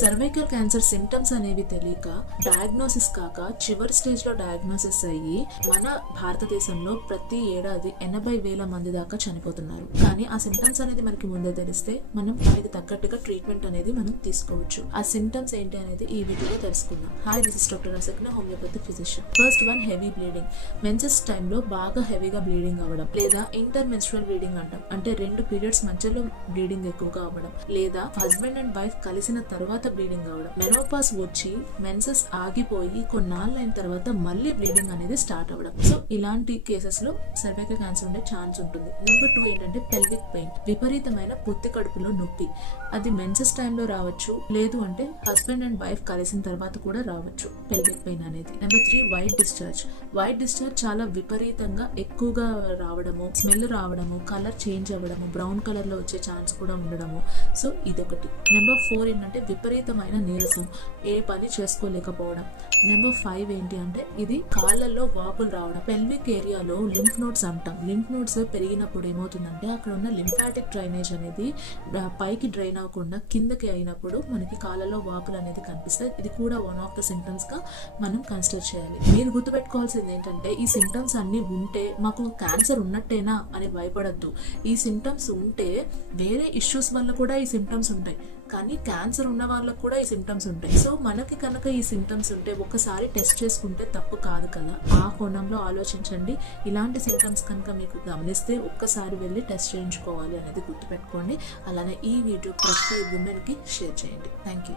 Cervical cancer symptoms అనేవి తెలియక diagnosis కాక చివరి స్టేజ్ లో డయాగ్నోసిస్ అయ్యి మన భారతదేశంలో ప్రతి ఏడాది 80,000 మంది దాకా చనిపోతున్నారు. కానీ ఆ సిమ్టమ్స్ అనేది మనకి ముందే తెలిస్తే మనం దానికి తగ్గట్టుగా ట్రీట్మెంట్ అనేది మనం తీసుకోవచ్చు. ఆ సిమ్టమ్స్ ఏంటి అనేది ఈ వీడియోలో తెలుసుకుందాం. హాయ్, దిస్ ఇస్ డాక్టర్ అసక్న, homeopathy physician. First one, heavy bleeding. Menses టైంలో బాగా హెవీగా బ్లీడింగ్ అవ్వడం, లేదా ఇంటర్ మెన్స్ట్రువల్ బ్లీడింగ్ అంటాం, అంటే 2 పీరియడ్స్ మధ్యలో బ్లీడింగ్ ఎక్కువగా అవ్వడం, లేదా హస్బెండ్ అండ్ వైఫ్ కలిసిన తర్వాత బ్లీడింగ్ అవ్వడం, మెనోపాస్ వచ్చి మెన్సెస్ ఆగిపోయి కొన్నాళ్ళైన తర్వాత మళ్ళీ బ్లీడింగ్ అనేది స్టార్ట్ అవ్వడం. సో ఇలాంటి కేసెస్ లో సర్వైకల్ క్యాన్సర్ ఉండే ఛాన్స్ ఉంటుంది. నెంబర్ 2 ఏంటంటే పెల్విక్ పెయిన్, విపరీతమైన పొత్తి కడుపులో నొప్పి. అది మెన్సెస్ టైంలో రావచ్చు, లేదు అంటే హస్బెండ్ అండ్ వైఫ్ కలిసిన తర్వాత కూడా రావచ్చు పెల్విక్ పెయిన్ అనేది. Number 3, white discharge. White discharge చాలా విపరీతంగా ఎక్కువగా రావడము, స్మెల్ రావడము, కలర్ చేంజ్ అవ్వడము, బ్రౌన్ కలర్ లో వచ్చే ఛాన్స్ కూడా ఉండడము. సో ఇదొకటి. నెంబర్ 4 ఏంటంటే విపరీతమైన నీరసం, ఏ పని చేసుకోలేకపోవడం. నెంబర్ 5 ఏంటి అంటే ఇది కాళ్ళల్లో వాపులు రావడం. పెల్విక్ ఏరియాలో లింఫ్ నోడ్స్ అంటాం. లింఫ్ నోడ్స్ పెరిగినప్పుడు ఏమవుతుందంటే అక్కడ ఉన్న లింఫాటిక్ డ్రైనేజ్ అనేది పైకి డ్రైన్ అవ్వకుండా కిందకి అయినప్పుడు మనకి కాళ్ళలో వాపులు అనేది కనిపిస్తాయి. ఇది కూడా వన్ ఆఫ్ ద సింటమ్స్ గా మనం కన్సిడర్ చేయాలి. మీరు గుర్తుపెట్టుకోవాల్సింది ఏంటంటే ఈ సింటమ్స్ అన్ని ఉంటే మాకు క్యాన్సర్ ఉన్నట్టేనా అని భయపడద్దు. ఈ సింటమ్స్ ఉంటే వేరే ఇష్యూస్ వల్ల కూడా ఈ సింటమ్స్ ఉంటాయి, కానీ క్యాన్సర్ ఉన్న వాళ్ళకు కూడా ఈ సింటమ్స్ ఉంటాయి. సో మనకి కనుక ఈ సింటమ్స్ ఉంటే ఒకసారి టెస్ట్ చేసుకుంటే తప్పు కాదు కదా. ఆ కోణంలో ఆలోచించండి. ఇలాంటి సింటమ్స్ కనుక మీకు గమనిస్తే ఒక్కసారి వెళ్ళి టెస్ట్ చేయించుకోవాలి అనేది గుర్తుపెట్టుకోండి. అలానే ఈ వీడియో ప్రతి ఉమెన్ కి షేర్ చేయండి. Thank you.